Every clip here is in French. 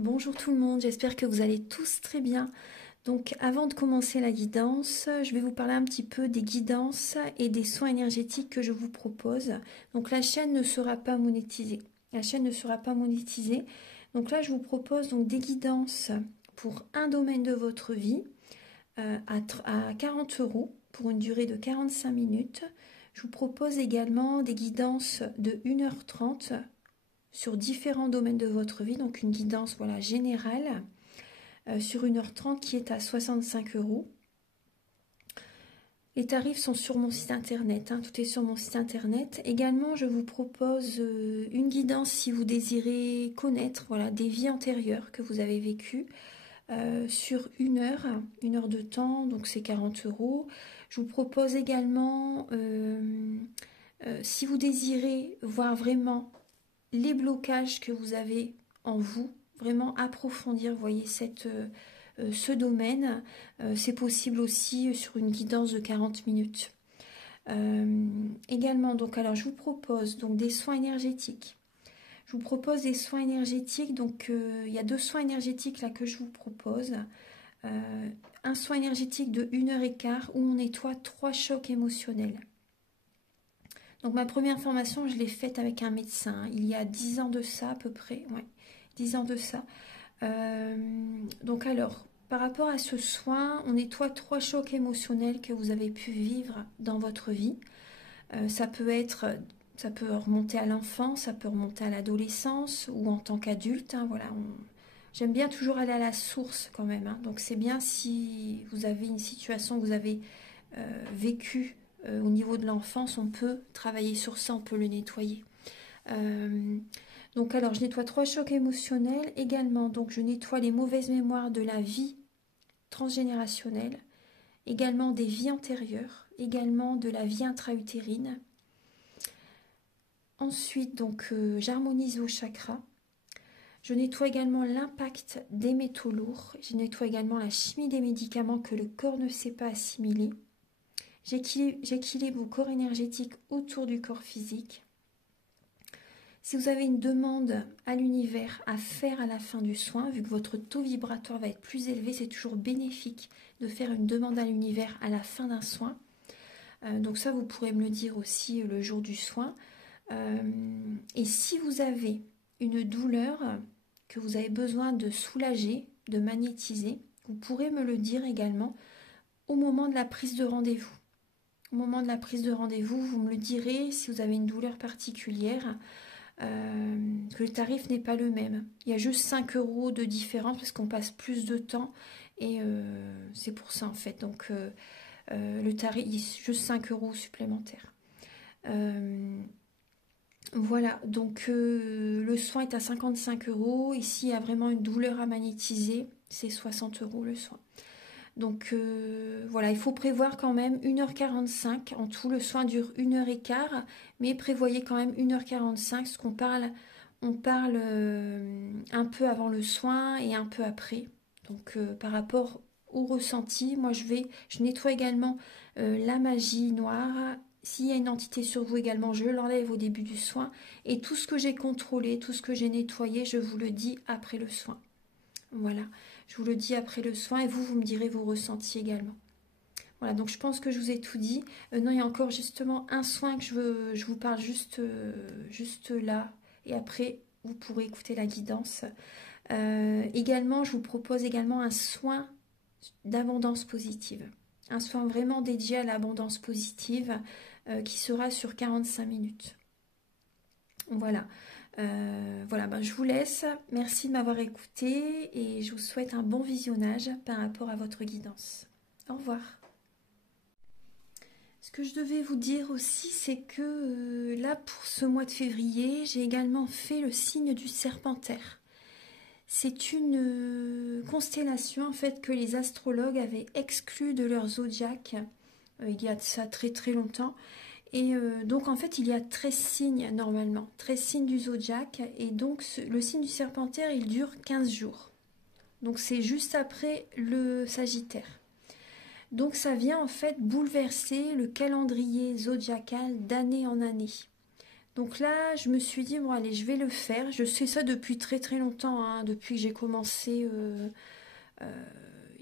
Bonjour tout le monde, j'espère que vous allez tous très bien. Donc avant de commencer la guidance, je vais vous parler un petit peu des guidances et des soins énergétiques que je vous propose. Donc la chaîne ne sera pas monétisée. La chaîne ne sera pas monétisée. Donc là je vous propose donc des guidances pour un domaine de votre vie à 40 € pour une durée de 45 minutes. Je vous propose également des guidances de 1h30 sur différents domaines de votre vie, donc une guidance voilà, générale sur 1h30 qui est à 65 €. Les tarifs sont sur mon site internet, hein, tout est sur mon site internet. Également, je vous propose une guidance si vous désirez connaître voilà, des vies antérieures que vous avez vécues sur une heure de temps, donc c'est 40 €. Je vous propose également, si vous désirez voir vraiment les blocages que vous avez en vous, vraiment approfondir, vous voyez, ce domaine, c'est possible aussi sur une guidance de 40 minutes. Également, donc, alors je vous propose donc des soins énergétiques. Je vous propose des soins énergétiques, donc il y a 2 soins énergétiques là que je vous propose. Un soin énergétique de 1h15 où on nettoie 3 chocs émotionnels. Donc ma première formation, je l'ai faite avec un médecin, il y a 10 ans de ça à peu près, ouais, 10 ans de ça. Donc alors, par rapport à ce soin, on nettoie 3 chocs émotionnels que vous avez pu vivre dans votre vie. Ça peut remonter à l'enfance, ça peut remonter à l'adolescence ou en tant qu'adulte, hein, voilà. J'aime bien toujours aller à la source quand même, hein. Donc c'est bien si vous avez une situation que vous avez vécue au niveau de l'enfance, on peut travailler sur ça, on peut le nettoyer. Donc alors je nettoie 3 chocs émotionnels également, donc je nettoie les mauvaises mémoires de la vie transgénérationnelle, également des vies antérieures, également de la vie intra-utérine. Ensuite donc j'harmonise vos chakras. Je nettoie également l'impact des métaux lourds. Je nettoie également la chimie des médicaments que le corps ne sait pas assimiler. J'équilibre vos corps énergétiques autour du corps physique. Si vous avez une demande à l'univers à faire à la fin du soin, vu que votre taux vibratoire va être plus élevé, c'est toujours bénéfique de faire une demande à l'univers à la fin d'un soin. Donc ça, vous pourrez me le dire aussi le jour du soin. Et si vous avez une douleur que vous avez besoin de soulager, de magnétiser, vous pourrez me le dire également au moment de la prise de rendez-vous. Au moment de la prise de rendez-vous, vous me le direz si vous avez une douleur particulière, que le tarif n'est pas le même. Il y a juste 5 € de différence parce qu'on passe plus de temps et c'est pour ça en fait. Donc le tarif, il y a juste 5 € supplémentaires. Voilà, donc le soin est à 55 €. Ici, il y a vraiment une douleur à magnétiser, c'est 60 € le soin. Donc voilà, il faut prévoir quand même 1h45. En tout, le soin dure 1h15, mais prévoyez quand même 1h45, parce qu'on parle, on parle un peu avant le soin et un peu après. Donc par rapport au ressenti, moi je nettoie également la magie noire. S'il y a une entité sur vous également, je l'enlève au début du soin. Et tout ce que j'ai contrôlé, tout ce que j'ai nettoyé, je vous le dis après le soin. Voilà, je vous le dis après le soin et vous me direz vos ressentis également. Voilà, donc je pense que je vous ai tout dit. Non, il y a encore justement un soin que je vous parle juste là. Et après, vous pourrez écouter la guidance. Également, je vous propose également un soin d'abondance positive. Un soin vraiment dédié à l'abondance positive qui sera sur 45 minutes. Voilà. Voilà, ben, je vous laisse. Merci de m'avoir écouté et je vous souhaite un bon visionnage par rapport à votre guidance. Au revoir. Ce que je devais vous dire aussi, c'est que là, pour ce mois de février, j'ai également fait le signe du Serpentaire. C'est une constellation en fait que les astrologues avaient exclue de leur zodiaque il y a de ça très très longtemps. Et donc en fait il y a 13 signes normalement, 13 signes du zodiaque, et donc le signe du Serpentaire il dure 15 jours. Donc c'est juste après le Sagittaire. Donc ça vient en fait bouleverser le calendrier zodiacal d'année en année. Donc là, je me suis dit, bon allez, je vais le faire. Je sais ça depuis très très longtemps, hein, depuis que j'ai commencé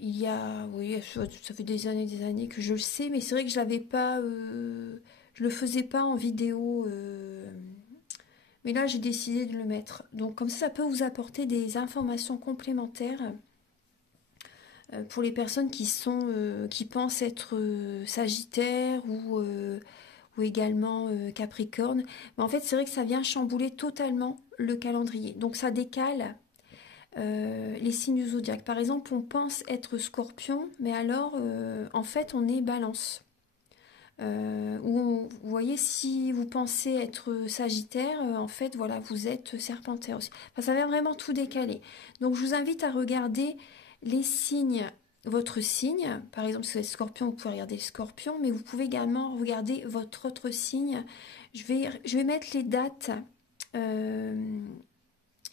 il y a, oui, ça fait des années que je le sais, mais c'est vrai que je l'avais pas, je le faisais pas en vidéo. Mais là, j'ai décidé de le mettre. Donc comme ça peut vous apporter des informations complémentaires pour les personnes qui pensent être Sagittaire ou également Capricorne. Mais en fait, c'est vrai que ça vient chambouler totalement le calendrier. Donc ça décale les signes du zodiaque. Par exemple, on pense être Scorpion, mais alors en fait, on est Balance. Vous voyez, si vous pensez être Sagittaire, en fait, voilà, vous êtes Serpentaire aussi. Enfin, ça vient vraiment tout décaler. Donc, je vous invite à regarder les signes, votre signe. Par exemple, si vous êtes Scorpion, vous pouvez regarder le Scorpion, mais vous pouvez également regarder votre autre signe. Je vais mettre les dates. euh,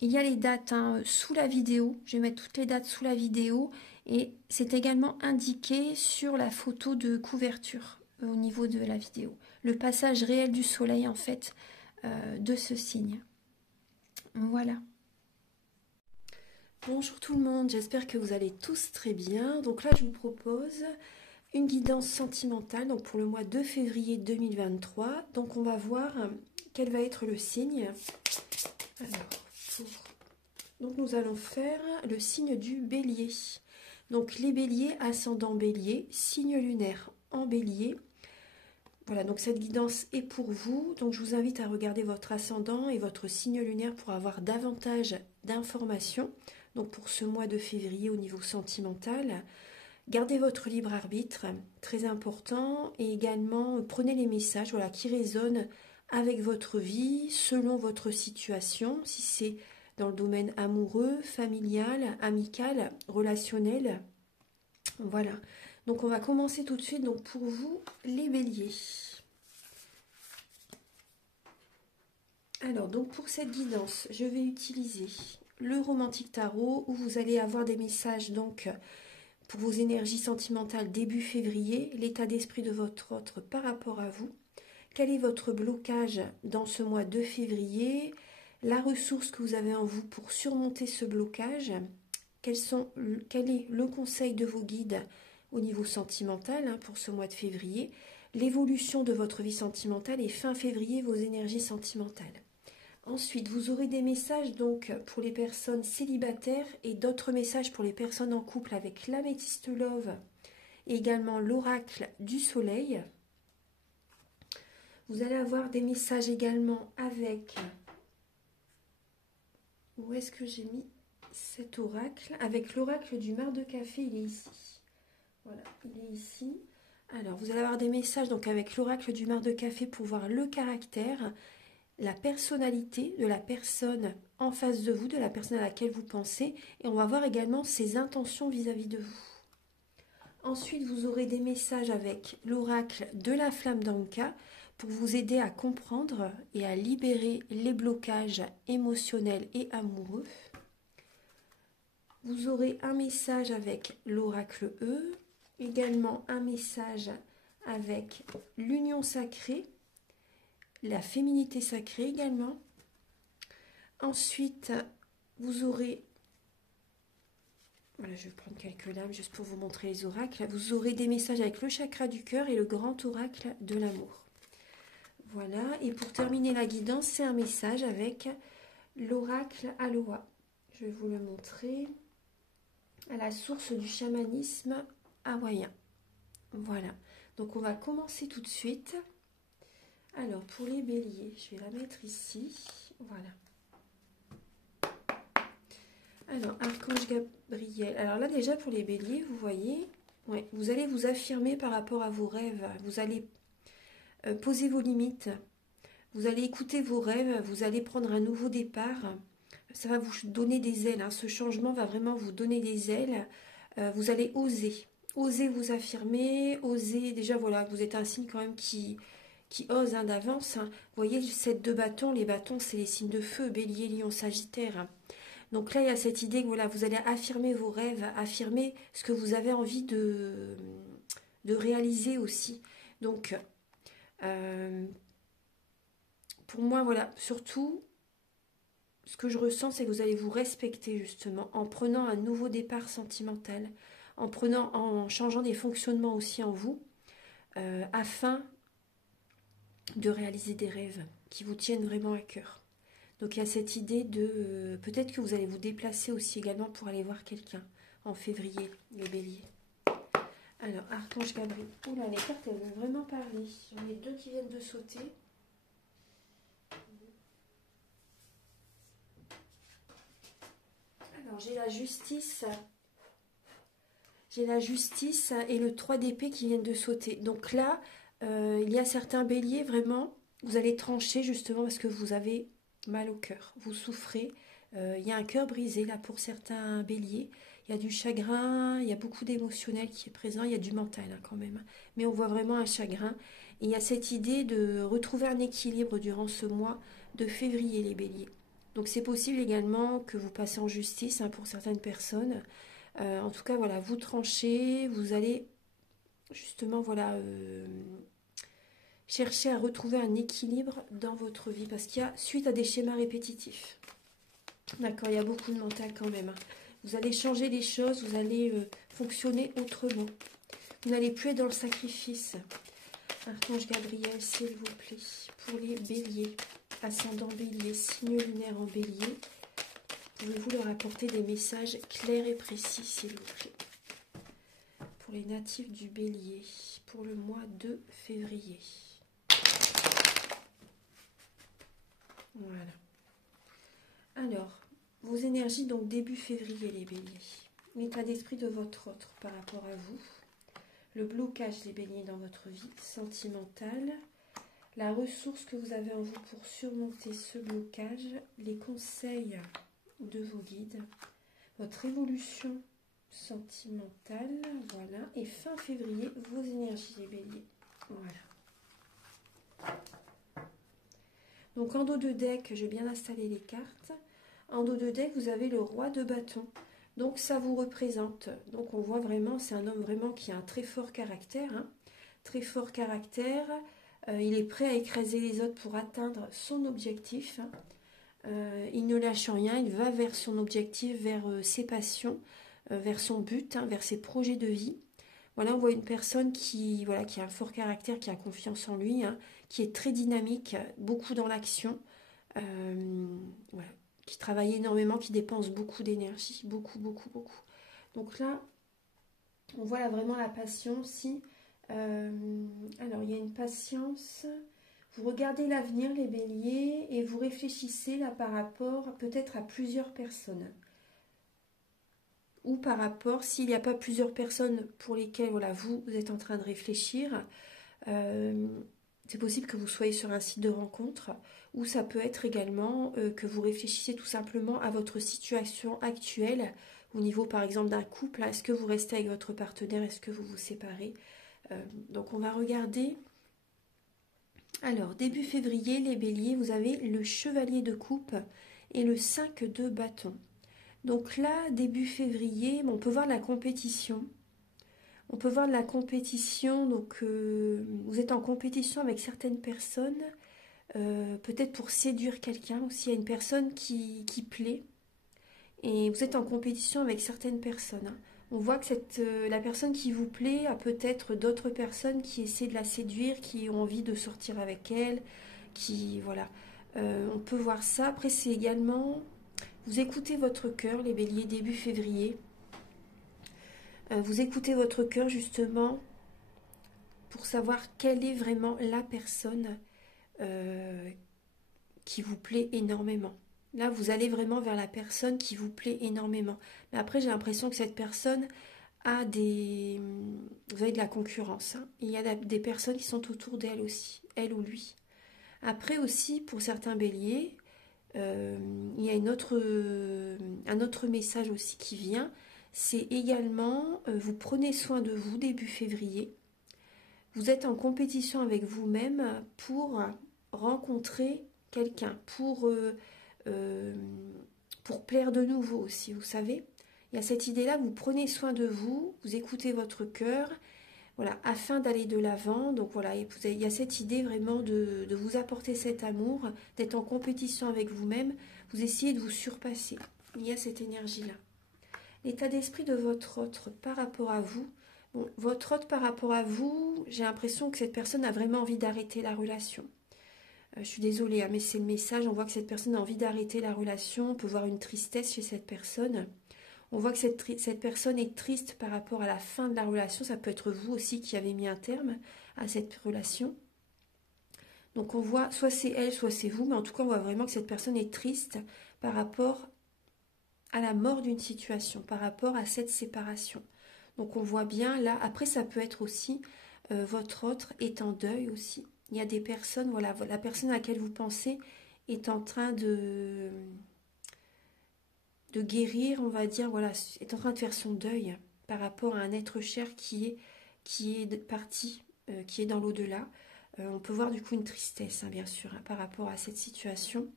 il y a les dates hein, sous la vidéo. Je vais mettre toutes les dates sous la vidéo. Et c'est également indiqué sur la photo de couverture au niveau de la vidéo. Le passage réel du soleil, en fait, de ce signe. Voilà. Bonjour tout le monde, j'espère que vous allez tous très bien. Donc là, je vous propose une guidance sentimentale donc pour le mois de février 2023. Donc on va voir quel va être le signe. Alors, donc nous allons faire le signe du bélier. Donc les béliers, ascendant bélier, signe lunaire en bélier. Voilà, donc cette guidance est pour vous. Donc je vous invite à regarder votre ascendant et votre signe lunaire pour avoir davantage d'informations. Donc pour ce mois de février au niveau sentimental, gardez votre libre arbitre, très important. Et également, prenez les messages voilà, qui résonnent avec votre vie, selon votre situation. Si c'est dans le domaine amoureux, familial, amical, relationnel. Voilà. Donc on va commencer tout de suite. Donc pour vous, les béliers. Alors donc pour cette guidance, je vais utiliser le Romantique Tarot où vous allez avoir des messages donc pour vos énergies sentimentales début février, l'état d'esprit de votre autre par rapport à vous. Quel est votre blocage dans ce mois de février? La ressource que vous avez en vous pour surmonter ce blocage? Quel est le conseil de vos guides au niveau sentimental hein, pour ce mois de février? L'évolution de votre vie sentimentale et fin février, vos énergies sentimentales. Ensuite, vous aurez des messages donc pour les personnes célibataires et d'autres messages pour les personnes en couple avec l'améthyste love et également l'oracle du soleil. Vous allez avoir des messages également avec... Où est-ce que j'ai mis cet oracle? Avec l'oracle du mar de café, il est ici. Voilà, il est ici. Alors, vous allez avoir des messages donc avec l'oracle du mar de café pour voir le caractère, la personnalité de la personne en face de vous, de la personne à laquelle vous pensez. Et on va voir également ses intentions vis-à-vis de vous. Ensuite, vous aurez des messages avec l'oracle de la flamme d'Anka pour vous aider à comprendre et à libérer les blocages émotionnels et amoureux. Vous aurez un message avec l'oracle E, également un message avec l'union sacrée, la féminité sacrée également. Ensuite, vous aurez, voilà, je vais prendre quelques lames juste pour vous montrer les oracles. Vous aurez des messages avec le chakra du cœur et le grand oracle de l'amour. Voilà, et pour terminer la guidance, c'est un message avec l'oracle Aloha. Je vais vous le montrer. À la source du chamanisme hawaïen. Voilà, donc on va commencer tout de suite. Alors, pour les béliers, je vais la mettre ici. Voilà. Alors, Archange Gabriel. Alors là, déjà, pour les béliers, vous voyez, ouais, vous allez vous affirmer par rapport à vos rêves. Vous allez poser vos limites. Vous allez écouter vos rêves. Vous allez prendre un nouveau départ. Ça va vous donner des ailes. Hein. Ce changement va vraiment vous donner des ailes. Vous allez oser. Oser vous affirmer. Oser, déjà, voilà, vous êtes un signe quand même qui ose hein, d'avance. Hein. Vous voyez, cette deux bâtons, les bâtons, c'est les signes de feu, bélier, lion, sagittaire. Hein. Donc là, il y a cette idée que voilà, vous allez affirmer vos rêves, affirmer ce que vous avez envie de réaliser aussi. Donc, pour moi, voilà, surtout, ce que je ressens, c'est que vous allez vous respecter justement en prenant un nouveau départ sentimental, en changeant des fonctionnements aussi en vous, afin de réaliser des rêves qui vous tiennent vraiment à cœur. Donc il y a cette idée de... peut-être que vous allez vous déplacer aussi également pour aller voir quelqu'un en février, les béliers. Alors, Archange Gabriel. Oula, les cartes, elles veulent vraiment parler. J'en ai deux qui viennent de sauter. Alors, j'ai la justice. J'ai la justice et le 3 d'épée qui viennent de sauter. Donc là, il y a certains béliers, vraiment, vous allez trancher justement parce que vous avez mal au cœur. Vous souffrez. Il y a un cœur brisé là pour certains béliers. Il y a du chagrin, il y a beaucoup d'émotionnel qui est présent. Il y a du mental hein, quand même. Mais on voit vraiment un chagrin. Et il y a cette idée de retrouver un équilibre durant ce mois de février, les béliers. Donc c'est possible également que vous passez en justice hein, pour certaines personnes. En tout cas, voilà, vous tranchez, vous allez justement, voilà, chercher à retrouver un équilibre dans votre vie parce qu'il y a, suite à des schémas répétitifs. D'accord, il y a beaucoup de mental quand même. Vous allez changer les choses, vous allez fonctionner autrement. Vous n'allez plus être dans le sacrifice. Archange Gabriel, s'il vous plaît, pour les béliers, ascendant bélier, signe lunaire en bélier. Pouvez-vous leur apporter des messages clairs et précis, s'il vous plaît? Pour les natifs du bélier, pour le mois de février. Voilà. Alors, vos énergies, donc début février, les béliers. L'état d'esprit de votre autre par rapport à vous. Le blocage des béliers dans votre vie sentimentale. La ressource que vous avez en vous pour surmonter ce blocage. Les conseils de vos guides. Votre évolution sentimentale. Voilà. Et fin février, vos énergies, les béliers. Voilà. Donc en dos de deck, je vais bien installer les cartes. En dos de deck, vous avez le roi de bâton. Donc ça vous représente. Donc on voit vraiment, c'est un homme vraiment qui a un très fort caractère. Hein, très fort caractère. Il est prêt à écraser les autres pour atteindre son objectif. Il ne lâche rien, il va vers son objectif, vers ses passions, vers son but, hein, vers ses projets de vie. Voilà, on voit une personne qui, voilà, qui a un fort caractère, qui a confiance en lui, hein, qui est très dynamique, beaucoup dans l'action, voilà, qui travaille énormément, qui dépense beaucoup d'énergie, beaucoup, beaucoup, beaucoup. Donc là, on voit là vraiment la patience. Si, alors, il y a une patience. Vous regardez l'avenir, les béliers, et vous réfléchissez là par rapport peut-être à plusieurs personnes. Ou par rapport, s'il n'y a pas plusieurs personnes pour lesquelles voilà, vous êtes en train de réfléchir, c'est possible que vous soyez sur un site de rencontre, ou ça peut être également que vous réfléchissiez tout simplement à votre situation actuelle, au niveau par exemple d'un couple. Est-ce que vous restez avec votre partenaire? Est-ce que vous vous séparez? Donc on va regarder. Alors, début février, les béliers, vous avez le chevalier de coupe et le 5 de bâton. Donc là, début février, on peut voir la compétition. On peut voir de la compétition, donc vous êtes en compétition avec certaines personnes, peut-être pour séduire quelqu'un aussi. Il y a une personne qui plaît et vous êtes en compétition avec certaines personnes. Hein. On voit que la personne qui vous plaît a peut-être d'autres personnes qui essaient de la séduire, qui ont envie de sortir avec elle, qui, voilà. On peut voir ça. Après, c'est également... Vous écoutez votre cœur, les béliers, début février. Vous écoutez votre cœur, justement, pour savoir quelle est vraiment la personne qui vous plaît énormément. Là, vous allez vraiment vers la personne qui vous plaît énormément. Mais après, j'ai l'impression que cette personne a des... Vous avez de la concurrence. Hein. Il y a des personnes qui sont autour d'elle aussi, elle ou lui. Après aussi, pour certains béliers, il y a un autre message aussi qui vient. C'est également, vous prenez soin de vous début février. Vous êtes en compétition avec vous-même pour rencontrer quelqu'un, pour plaire de nouveau aussi, vous savez. Il y a cette idée-là, vous prenez soin de vous, vous écoutez votre cœur, Voilà, afin d'aller de l'avant. Donc voilà, il y a cette idée vraiment de vous apporter cet amour, d'être en compétition avec vous-même. Vous essayez de vous surpasser. Il y a cette énergie-là. L'état d'esprit de votre autre par rapport à vous. Bon, votre autre par rapport à vous, j'ai l'impression que cette personne a vraiment envie d'arrêter la relation. Je suis désolée, hein, mais c'est le message. On voit que cette personne a envie d'arrêter la relation. On peut voir une tristesse chez cette personne. On voit que cette personne est triste par rapport à la fin de la relation. Ça peut être vous aussi qui avez mis un terme à cette relation. Donc on voit, soit c'est elle, soit c'est vous, mais en tout cas on voit vraiment que cette personne est triste par rapport à la mort d'une situation, par rapport à cette séparation. Donc on voit bien là, après ça peut être aussi votre autre est en deuil aussi. Il y a des personnes, voilà, la personne à laquelle vous pensez est en train de guérir, on va dire, voilà, est en train de faire son deuil par rapport à un être cher qui est parti, qui est dans l'au-delà. On peut voir du coup une tristesse, hein, bien sûr, hein, par rapport à cette situation.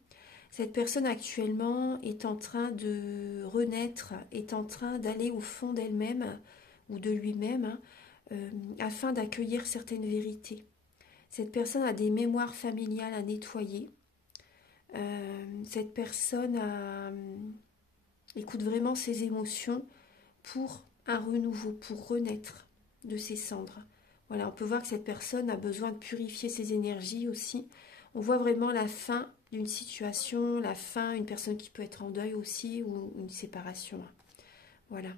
Cette personne actuellement est en train de renaître, est en train d'aller au fond d'elle-même ou de lui-même, hein, afin d'accueillir certaines vérités. Cette personne a des mémoires familiales à nettoyer. Cette personne écoute vraiment ses émotions pour un renouveau, pour renaître de ses cendres. Voilà, on peut voir que cette personne a besoin de purifier ses énergies aussi. On voit vraiment la fin d'une situation, la fin, une personne qui peut être en deuil aussi, ou une séparation. Voilà,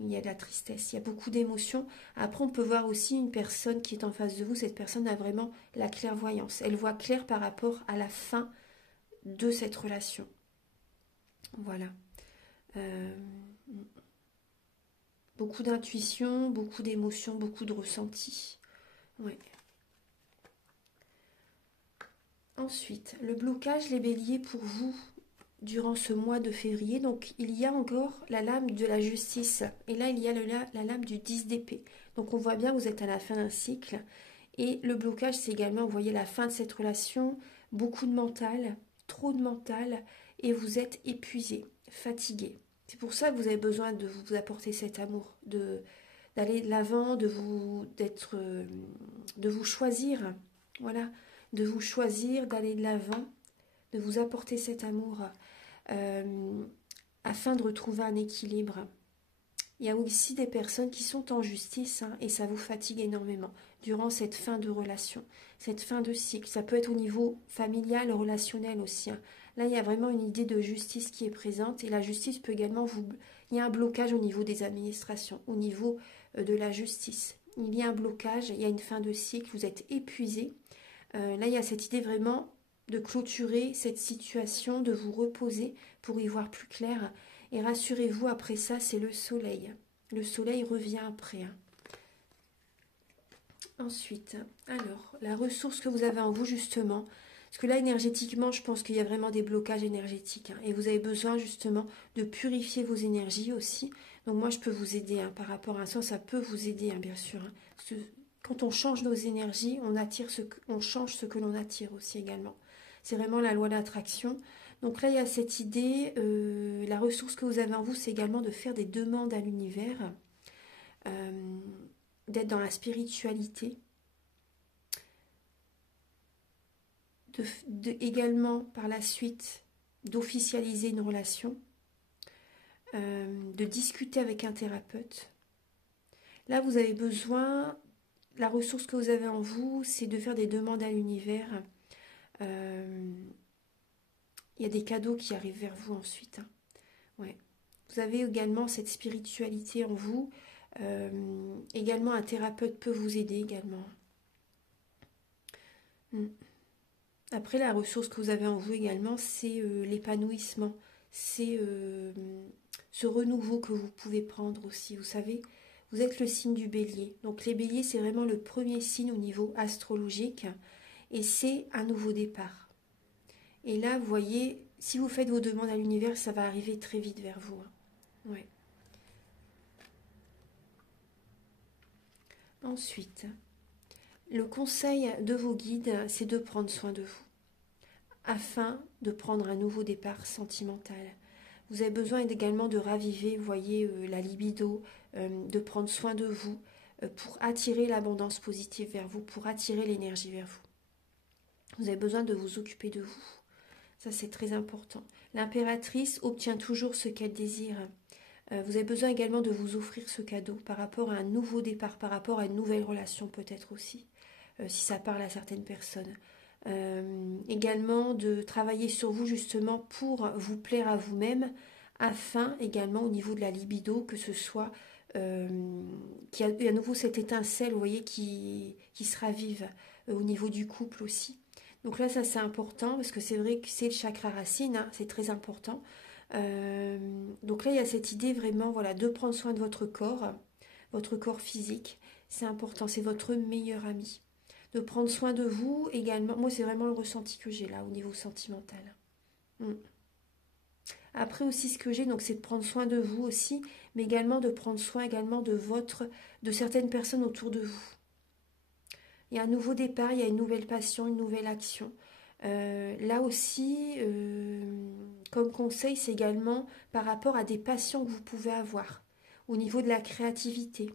il y a de la tristesse, il y a beaucoup d'émotions. Après, on peut voir aussi une personne qui est en face de vous. Cette personne a vraiment la clairvoyance. Elle voit clair par rapport à la fin de cette relation. Voilà. Beaucoup d'intuition, beaucoup d'émotions, beaucoup de ressentis. Ouais. Ensuite, le blocage, les béliers pour vous durant ce mois de février. Donc, il y a encore la lame de la justice. Et là, il y a la lame du 10 d'épée. Donc, on voit bien que vous êtes à la fin d'un cycle. Et le blocage, c'est également, vous voyez, la fin de cette relation. Beaucoup de mental, trop de mental. Et vous êtes épuisé, fatigué. C'est pour ça que vous avez besoin de vous apporter cet amour, d'aller de l'avant, de vous choisir. Voilà, de vous choisir, d'aller de l'avant, de vous apporter cet amour afin de retrouver un équilibre. Il y a aussi des personnes qui sont en justice, hein, et ça vous fatigue énormément durant cette fin de relation, cette fin de cycle. Ça peut être au niveau familial, relationnel aussi, hein. Là, il y a vraiment une idée de justice qui est présente, et la justice peut également vous... Il y a un blocage au niveau des administrations, au niveau de la justice. Il y a un blocage, il y a une fin de cycle, vous êtes épuisé. Là, il y a cette idée vraiment de clôturer cette situation, de vous reposer pour y voir plus clair. Et rassurez-vous, après ça, c'est le soleil. Le soleil revient après. Ensuite, alors, la ressource que vous avez en vous, justement, parce que là, énergétiquement, je pense qu'il y a vraiment des blocages énergétiques, hein, et vous avez besoin, justement, de purifier vos énergies aussi. Donc, moi, je peux vous aider, hein, par rapport à ça. Ça peut vous aider, hein, bien sûr. Hein, parce que quand on change nos énergies, on change ce que l'on attire aussi également. C'est vraiment la loi d'attraction. Donc là, il y a cette idée, la ressource que vous avez en vous, c'est également de faire des demandes à l'univers, d'être dans la spiritualité, également par la suite d'officialiser une relation, de discuter avec un thérapeute. Là, vous avez besoin, la ressource que vous avez en vous, c'est de faire des demandes à l'univers. Il y a des cadeaux qui arrivent vers vous ensuite. Hein. Ouais. Vous avez également cette spiritualité en vous. Également, un thérapeute peut vous aider également. Après, la ressource que vous avez en vous également, c'est l'épanouissement. C'est ce renouveau que vous pouvez prendre aussi. Vous savez, vous êtes le signe du bélier. Donc les béliers, c'est vraiment le premier signe au niveau astrologique. Et c'est un nouveau départ. Et là, vous voyez, si vous faites vos demandes à l'univers, ça va arriver très vite vers vous. Hein. Ouais. Ensuite, le conseil de vos guides, c'est de prendre soin de vous, afin de prendre un nouveau départ sentimental. Vous avez besoin également de raviver, vous voyez, la libido, de prendre soin de vous, pour attirer l'abondance positive vers vous, pour attirer l'énergie vers vous. Vous avez besoin de vous occuper de vous. Ça, c'est très important. L'impératrice obtient toujours ce qu'elle désire. Vous avez besoin également de vous offrir ce cadeau par rapport à un nouveau départ, par rapport à une nouvelle relation peut-être aussi, si ça parle à certaines personnes. Également de travailler sur vous justement pour vous plaire à vous-même, afin également au niveau de la libido que ce soit qu'il y a à nouveau cette étincelle, vous voyez, qui se ravive au niveau du couple aussi. Donc là, ça c'est important parce que c'est vrai que c'est le chakra racine, hein, c'est très important. Donc là, il y a cette idée vraiment, voilà, de prendre soin de votre corps physique. C'est important, c'est votre meilleur ami. De prendre soin de vous également. Moi, c'est vraiment le ressenti que j'ai là au niveau sentimental. Après aussi, ce que j'ai, donc, c'est de prendre soin de vous aussi, mais également de prendre soin également de certaines personnes autour de vous. Il y a un nouveau départ, il y a une nouvelle passion, une nouvelle action. Là aussi, comme conseil, c'est également par rapport à des passions que vous pouvez avoir, au niveau de la créativité.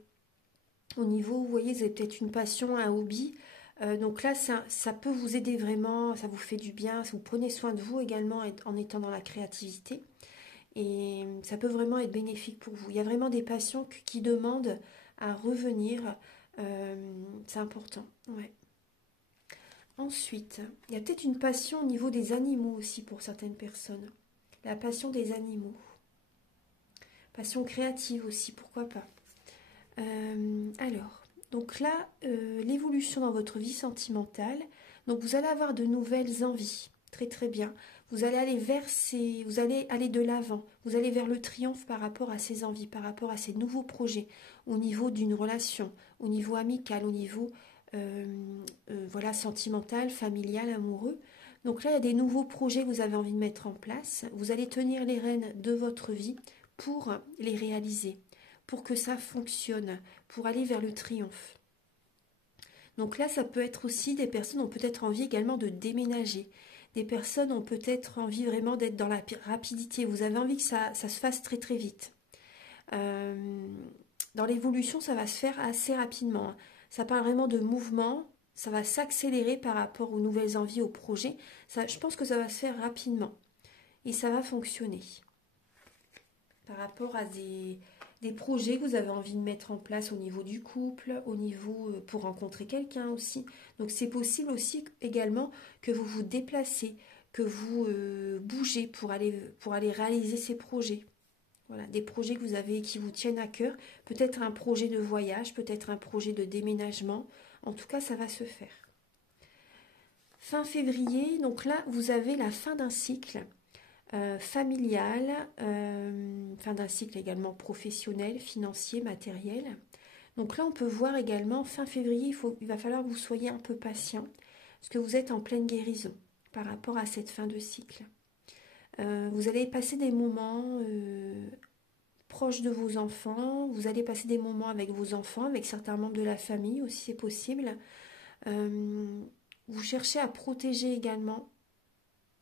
Au niveau, vous voyez, vous avez peut-être une passion, un hobby. Donc là, ça peut vous aider vraiment, ça vous fait du bien, vous prenez soin de vous également en étant dans la créativité. Et ça peut vraiment être bénéfique pour vous. Il y a vraiment des passions qui demandent à revenir. C'est important, ouais. Ensuite, il y a peut-être une passion au niveau des animaux aussi pour certaines personnes. La passion des animaux. Passion créative aussi, pourquoi pas. Alors, donc là, l'évolution dans votre vie sentimentale. Donc vous allez avoir de nouvelles envies. Très très bien. Vous allez aller vous allez aller de l'avant. Vous allez vers le triomphe par rapport à ces envies, par rapport à ces nouveaux projets, au niveau d'une relation, au niveau amical, au niveau voilà, sentimental, familial, amoureux. Donc là, il y a des nouveaux projets que vous avez envie de mettre en place. Vous allez tenir les rênes de votre vie pour les réaliser, pour que ça fonctionne, pour aller vers le triomphe. Donc là, ça peut être aussi, des personnes ont peut-être envie également de déménager. Des personnes ont peut-être envie vraiment d'être dans la rapidité. Vous avez envie que ça se fasse très très vite. Dans l'évolution, ça va se faire assez rapidement. Ça parle vraiment de mouvement, ça va s'accélérer par rapport aux nouvelles envies, aux projets. Je pense que ça va se faire rapidement et ça va fonctionner. Par rapport à des projets que vous avez envie de mettre en place au niveau du couple, au niveau pour rencontrer quelqu'un aussi. Donc c'est possible aussi également que vous vous déplacez, que vous bougez pour aller réaliser ces projets. Voilà, des projets que vous avez qui vous tiennent à cœur, peut-être un projet de voyage, peut-être un projet de déménagement. En tout cas, ça va se faire. Fin février, donc là, vous avez la fin d'un cycle familial, fin d'un cycle également professionnel, financier, matériel. Donc là, on peut voir également, fin février, il va falloir que vous soyez un peu patient, parce que vous êtes en pleine guérison par rapport à cette fin de cycle. Vous allez passer des moments proches de vos enfants, vous allez passer des moments avec vos enfants, avec certains membres de la famille aussi, c'est possible. Vous cherchez à protéger également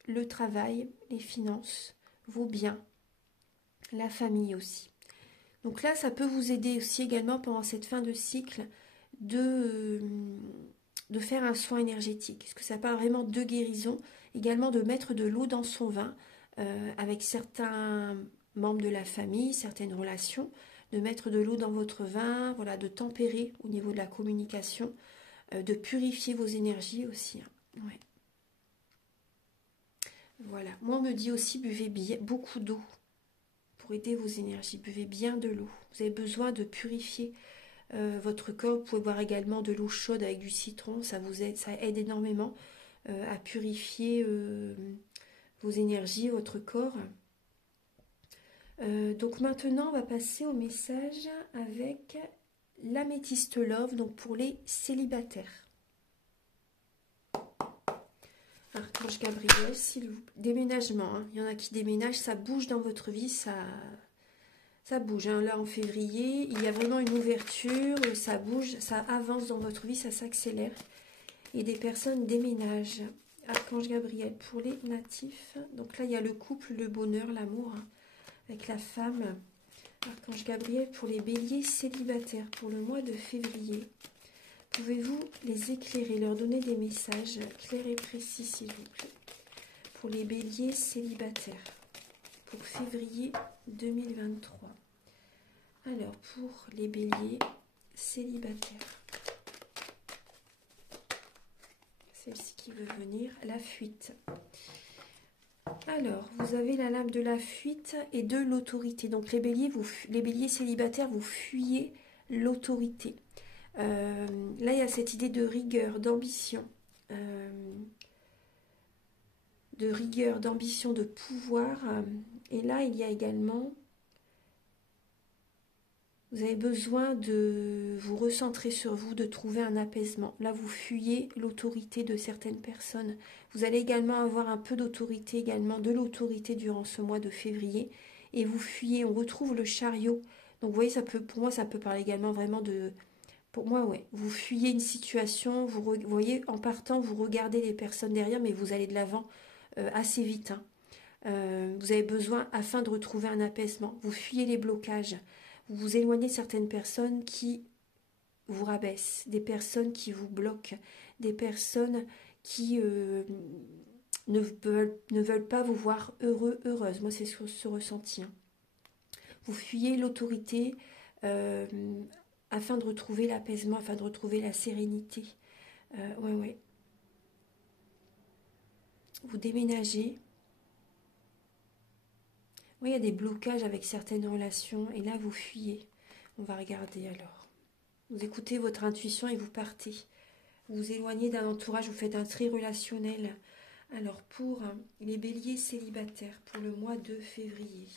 le travail, les finances, vos biens, la famille aussi. Donc là, ça peut vous aider aussi également pendant cette fin de cycle de faire un soin énergétique. Parce que ça parle vraiment de guérison, également de mettre de l'eau dans son vin avec certains membres de la famille, certaines relations, de mettre de l'eau dans votre vin, voilà, de tempérer au niveau de la communication, de purifier vos énergies aussi. Hein. Ouais. Voilà, moi on me dit aussi buvez beaucoup d'eau pour aider vos énergies, buvez bien de l'eau. Vous avez besoin de purifier votre corps. Vous pouvez boire également de l'eau chaude avec du citron, ça aide énormément à purifier vos énergies, votre corps. Donc maintenant on va passer au message avec l'améthyste love, donc pour les célibataires. Archange Gabriel, déménagement, hein. Il y en a qui déménagent, ça bouge dans votre vie, ça bouge. Hein. Là en février, il y a vraiment une ouverture, ça bouge, ça avance dans votre vie, ça s'accélère. Et des personnes déménagent. Archange Gabriel pour les natifs. Donc là il y a le couple, le bonheur, l'amour, hein, avec la femme. Archange Gabriel, pour les béliers célibataires, pour le mois de février, pouvez-vous les éclairer, leur donner des messages clairs et précis, s'il vous plaît, pour les béliers célibataires, pour février 2023. Alors, pour les béliers célibataires, celle-ci qui veut venir, la fuite. Alors, vous avez la lame de la fuite et de l'autorité. Donc, les béliers célibataires, vous fuyez l'autorité. Là, il y a cette idée de rigueur, d'ambition. De pouvoir. Et là, il y a également... Vous avez besoin de vous recentrer sur vous, de trouver un apaisement. Là, vous fuyez l'autorité de certaines personnes. Vous allez également avoir un peu d'autorité, également de l'autorité durant ce mois de février. Et vous fuyez, on retrouve le chariot. Donc, vous voyez, pour moi, ça peut parler également vraiment de... Pour moi, ouais, vous fuyez une situation, vous voyez, en partant, vous regardez les personnes derrière, mais vous allez de l'avant assez vite. Vous avez besoin, afin de retrouver un apaisement, vous fuyez les blocages. Vous vous éloignez de certaines personnes qui vous rabaissent, des personnes qui vous bloquent, des personnes qui ne veulent pas vous voir heureux, heureuse. Moi, c'est ce ressenti. Hein. Vous fuyez l'autorité afin de retrouver l'apaisement, afin de retrouver la sérénité. Ouais. Vous déménagez. Oui, il y a des blocages avec certaines relations et là, vous fuyez. On va regarder alors. Vous écoutez votre intuition et vous partez. Vous vous éloignez d'un entourage, vous faites un tri relationnel. Alors, pour les béliers célibataires, pour le mois de février.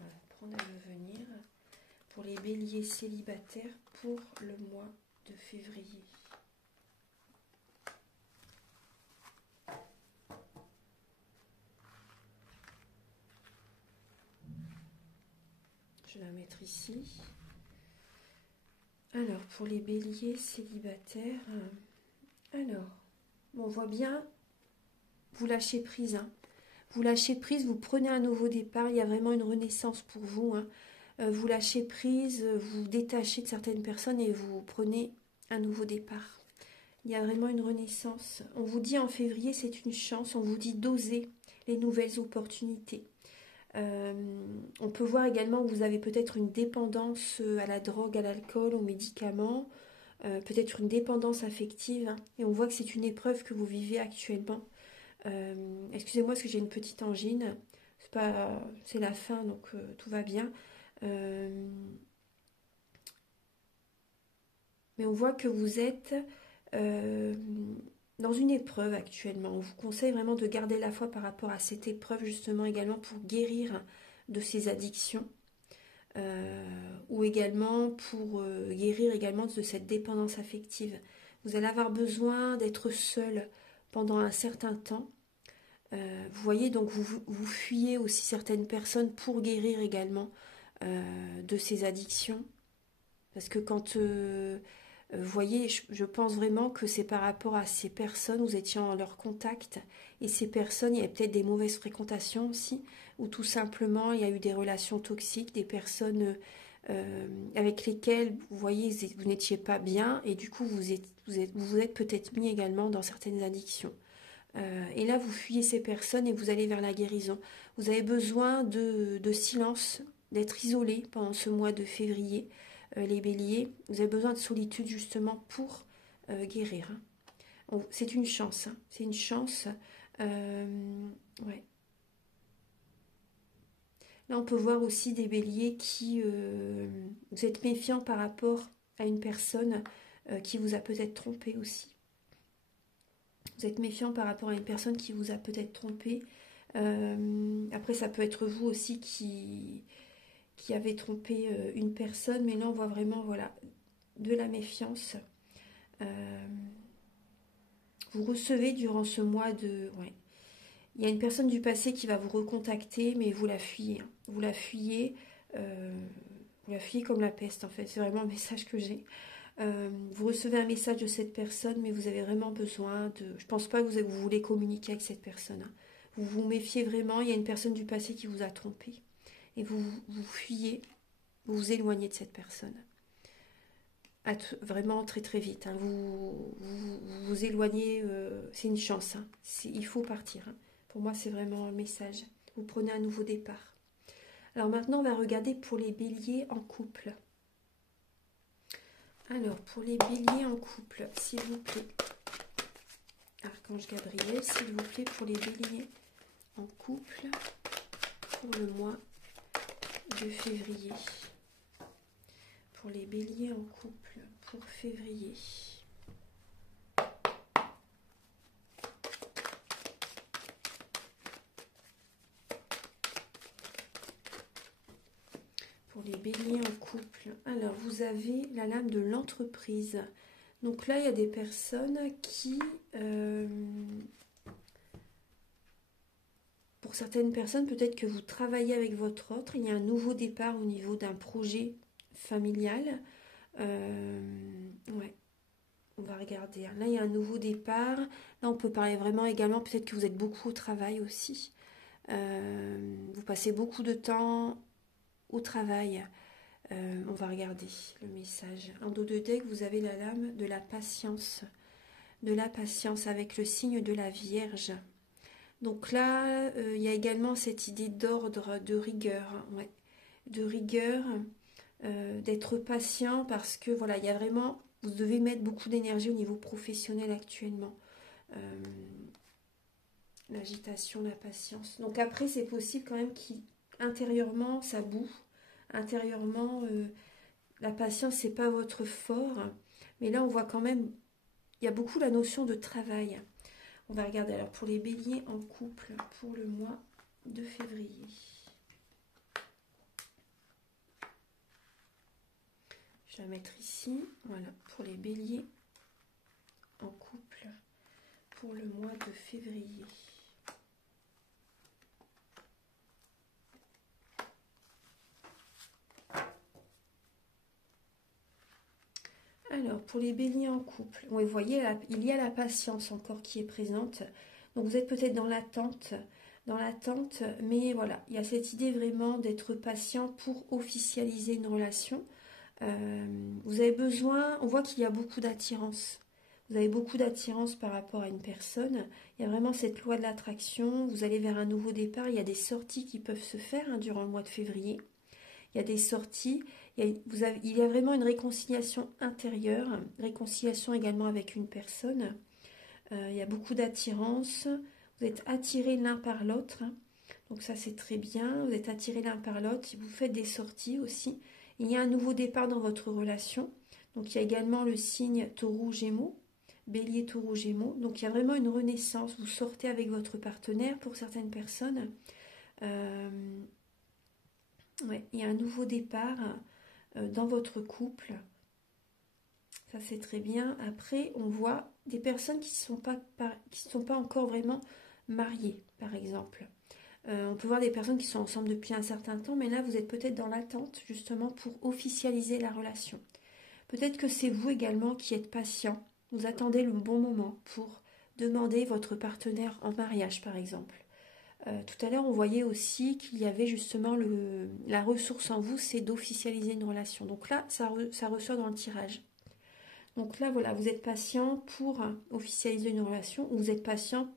On va prendre à venir. Pour les béliers célibataires, pour le mois de février. Je vais la mettre ici. Alors, pour les béliers célibataires, on voit bien, vous lâchez prise. Hein. Vous lâchez prise, vous prenez un nouveau départ, il y a vraiment une renaissance pour vous. Hein. Vous lâchez prise, vous détachez de certaines personnes et vous prenez un nouveau départ. Il y a vraiment une renaissance. On vous dit en février, c'est une chance, on vous dit d'oser les nouvelles opportunités. On peut voir également que vous avez peut-être une dépendance à la drogue, à l'alcool, aux médicaments, peut-être une dépendance affective, hein, et on voit que c'est une épreuve que vous vivez actuellement. Excusez-moi parce que j'ai une petite angine, c'est la fin donc tout va bien. Mais on voit que vous êtes dans une épreuve actuellement. On vous conseille vraiment de garder la foi par rapport à cette épreuve justement également pour guérir de ces addictions ou également pour guérir également de cette dépendance affective. Vous allez avoir besoin d'être seul pendant un certain temps. Vous voyez, donc vous fuyez aussi certaines personnes pour guérir également de ces addictions. Parce que quand... vous voyez, je pense vraiment que c'est par rapport à ces personnes, vous étiez en leur contact, et ces personnes, il y avait peut-être des mauvaises fréquentations aussi, ou tout simplement, il y a eu des relations toxiques, des personnes avec lesquelles, vous voyez, vous n'étiez pas bien, et du coup, vous êtes peut-être mis également dans certaines addictions. Et là, vous fuyez ces personnes et vous allez vers la guérison. Vous avez besoin de silence, d'être isolé pendant ce mois de février. Les béliers, vous avez besoin de solitude justement pour guérir. Hein. C'est une chance, hein. C'est une chance. Ouais. Là, on peut voir aussi des béliers qui... vous êtes méfiants par rapport à une personne qui vous a peut-être trompé aussi. Vous êtes méfiant par rapport à une personne qui vous a peut-être trompé. Après, ça peut être vous aussi qui avez trompé une personne, mais là on voit vraiment voilà, de la méfiance. Vous recevez durant ce mois de... Ouais. Il y a une personne du passé qui va vous recontacter, mais vous la fuyez. Hein. Vous la fuyez comme la peste en fait, c'est vraiment un message que j'ai. Vous recevez un message de cette personne, mais vous avez vraiment besoin de... Je pense pas que vous voulez communiquer avec cette personne. Hein. Vous vous méfiez vraiment, il y a une personne du passé qui vous a trompé. Et vous fuyez, vous vous éloignez de cette personne. Vraiment très très vite. Hein. Vous éloignez, c'est une chance. Hein. Il faut partir. Hein. Pour moi, c'est vraiment un message. Vous prenez un nouveau départ. Alors maintenant, on va regarder pour les béliers en couple. Alors, pour les béliers en couple, s'il vous plaît. Archange Gabriel, s'il vous plaît, pour les béliers en couple, pour le mois de février. Pour les béliers en couple, pour février. Pour les béliers en couple. Alors, vous avez la lame de l'entreprise. Donc là, il y a des personnes qui... pour certaines personnes, peut-être que vous travaillez avec votre autre. Il y a un nouveau départ au niveau d'un projet familial. Ouais. On va regarder. Là, il y a un nouveau départ. Là, on peut parler vraiment également. Peut-être que vous êtes beaucoup au travail aussi. Vous passez beaucoup de temps au travail. On va regarder le message. En dos de deck, vous avez la lame de la patience. De la patience avec le signe de la Vierge. Donc là, il y a également cette idée d'ordre, de rigueur. Ouais. De rigueur, d'être patient parce que voilà, il y a vraiment... Vous devez mettre beaucoup d'énergie au niveau professionnel actuellement. L'agitation, la patience. Donc après, c'est possible quand même qu'intérieurement, ça boue. Intérieurement, la patience, c'est pas votre fort. Mais là, on voit quand même, il y a beaucoup la notion de travail. On va regarder alors pour les béliers en couple pour le mois de février. Je vais la mettre ici. Voilà, pour les béliers en couple pour le mois de février. Alors, pour les béliers en couple, vous voyez, il y a la patience encore qui est présente. Donc, vous êtes peut-être dans l'attente, mais voilà, il y a cette idée vraiment d'être patient pour officialiser une relation. Vous avez besoin, on voit qu'il y a beaucoup d'attirance. Vous avez beaucoup d'attirance par rapport à une personne. Il y a vraiment cette loi de l'attraction. Vous allez vers un nouveau départ. Il y a des sorties qui peuvent se faire durant le mois de février. Il y a des sorties. Il y a vraiment une réconciliation intérieure. Réconciliation également avec une personne. Il y a beaucoup d'attirance. Vous êtes attirés l'un par l'autre. Donc ça, c'est très bien. Vous êtes attirés l'un par l'autre. Vous faites des sorties aussi. Il y a un nouveau départ dans votre relation. Donc il y a également le signe Taureau-Gémeaux. Bélier, Taureau, Gémeaux. Donc il y a vraiment une renaissance. Vous sortez avec votre partenaire pour certaines personnes. Ouais, il y a un nouveau départ dans votre couple. Ça c'est très bien. Après, on voit des personnes qui ne sont pas encore vraiment mariées, par exemple. On peut voir des personnes qui sont ensemble depuis un certain temps, mais là vous êtes peut-être dans l'attente justement pour officialiser la relation. Peut-être que c'est vous également qui êtes patient. Vous attendez le bon moment pour demander votre partenaire en mariage, par exemple. Tout à l'heure, on voyait aussi qu'il y avait justement la ressource en vous, c'est d'officialiser une relation. Donc là, ça ressort dans le tirage. Donc là, voilà, vous êtes patient pour officialiser une relation, ou vous êtes patient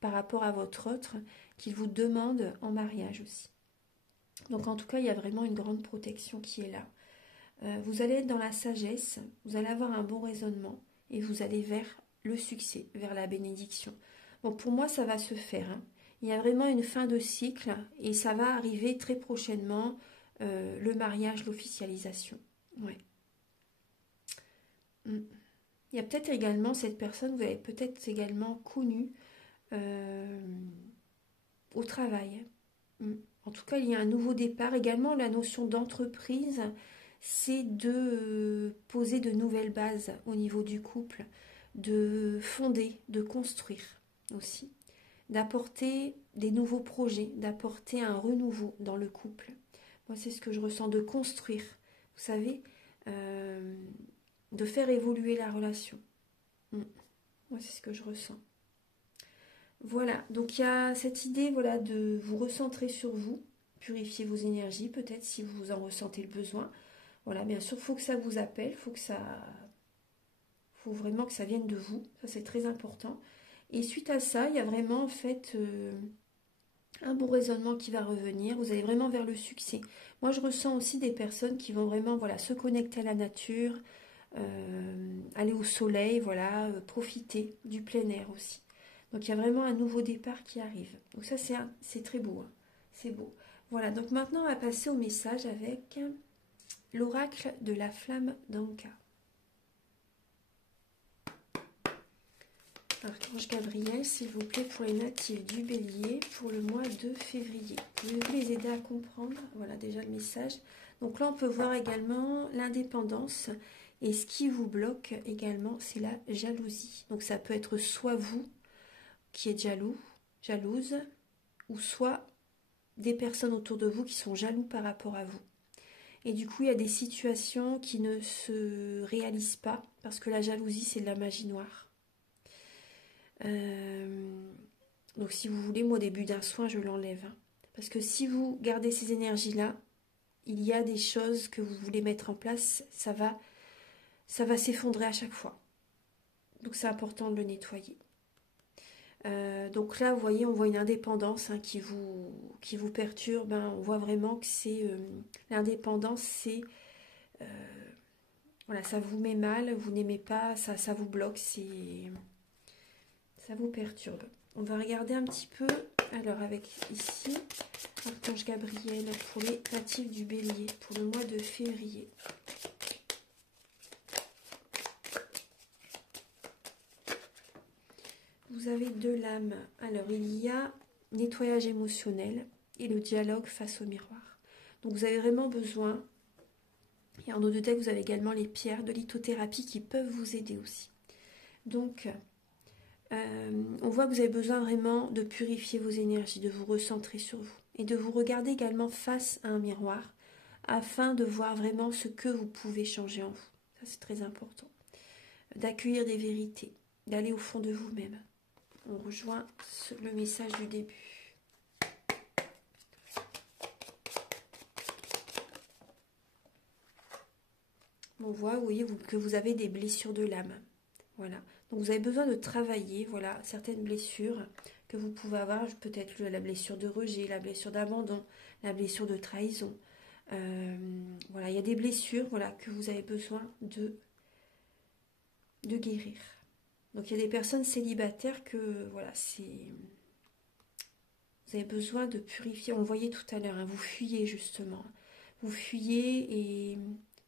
par rapport à votre autre qu'il vous demande en mariage aussi. Donc en tout cas, il y a vraiment une grande protection qui est là. Vous allez être dans la sagesse, vous allez avoir un bon raisonnement et vous allez vers le succès, vers la bénédiction. Bon, pour moi, ça va se faire. Hein. Il y a vraiment une fin de cycle et ça va arriver très prochainement, le mariage, l'officialisation. Ouais. Il y a peut-être également cette personne, vous avez peut-être également connue au travail. En tout cas, il y a un nouveau départ. Également, la notion d'entreprise, c'est de poser de nouvelles bases au niveau du couple, de fonder, de construire aussi, d'apporter des nouveaux projets, d'apporter un renouveau dans le couple. Moi, c'est ce que je ressens, de construire, vous savez, de faire évoluer la relation. Moi, c'est ce que je ressens. Voilà, donc il y a cette idée, voilà, de vous recentrer sur vous, purifier vos énergies, peut-être si vous en ressentez le besoin. Voilà, bien sûr, il faut que ça vous appelle, faut vraiment que ça vienne de vous, ça c'est très important. Et suite à ça, il y a vraiment en fait un bon raisonnement qui va revenir, vous allez vraiment vers le succès. Moi je ressens aussi des personnes qui vont vraiment voilà, se connecter à la nature, aller au soleil, voilà, profiter du plein air aussi. Donc il y a vraiment un nouveau départ qui arrive. Donc ça c'est très beau, hein. C'est beau. Voilà, donc maintenant on va passer au message avec l'oracle de la flamme d'Anka. Archange Gabriel, s'il vous plaît, pour les natifs du Bélier, pour le mois de février. Pouvez-vous les aider à comprendre? Voilà déjà le message. Donc là, on peut voir également l'indépendance. Et ce qui vous bloque également, c'est la jalousie. Donc ça peut être soit vous qui êtes jaloux, jalouse, ou soit des personnes autour de vous qui sont jaloux par rapport à vous. Et du coup, il y a des situations qui ne se réalisent pas, parce que la jalousie, c'est de la magie noire. Donc si vous voulez, moi au début d'un soin, je l'enlève. Hein. Parce que si vous gardez ces énergies-là, il y a des choses que vous voulez mettre en place, ça va s'effondrer à chaque fois. Donc c'est important de le nettoyer. Donc là, vous voyez, on voit une indépendance hein, qui vous perturbe. Hein. On voit vraiment que c'est l'indépendance, c'est voilà, ça vous met mal, vous n'aimez pas, ça vous bloque, ça vous perturbe. On va regarder un petit peu, alors avec ici, Archange Gabriel pour les natifs du Bélier, pour le mois de février. Vous avez deux lames. Alors, il y a nettoyage émotionnel et le dialogue face au miroir. Donc, vous avez vraiment besoin, et en eau de deck, vous avez également les pierres de lithothérapie qui peuvent vous aider aussi. Donc, on voit que vous avez besoin vraiment de purifier vos énergies, de vous recentrer sur vous et de vous regarder également face à un miroir afin de voir vraiment ce que vous pouvez changer en vous. Ça, c'est très important. D'accueillir des vérités, d'aller au fond de vous-même. On rejoint le message du début. On voit, vous voyez, que vous avez des blessures de l'âme. Voilà. Donc vous avez besoin de travailler, voilà, certaines blessures que vous pouvez avoir, peut-être la blessure de rejet, la blessure d'abandon, la blessure de trahison. Voilà, il y a des blessures, voilà, que vous avez besoin de guérir. Donc il y a des personnes célibataires que, voilà, vous avez besoin de purifier. On le voyait tout à l'heure, hein, vous fuyez justement. Vous fuyez et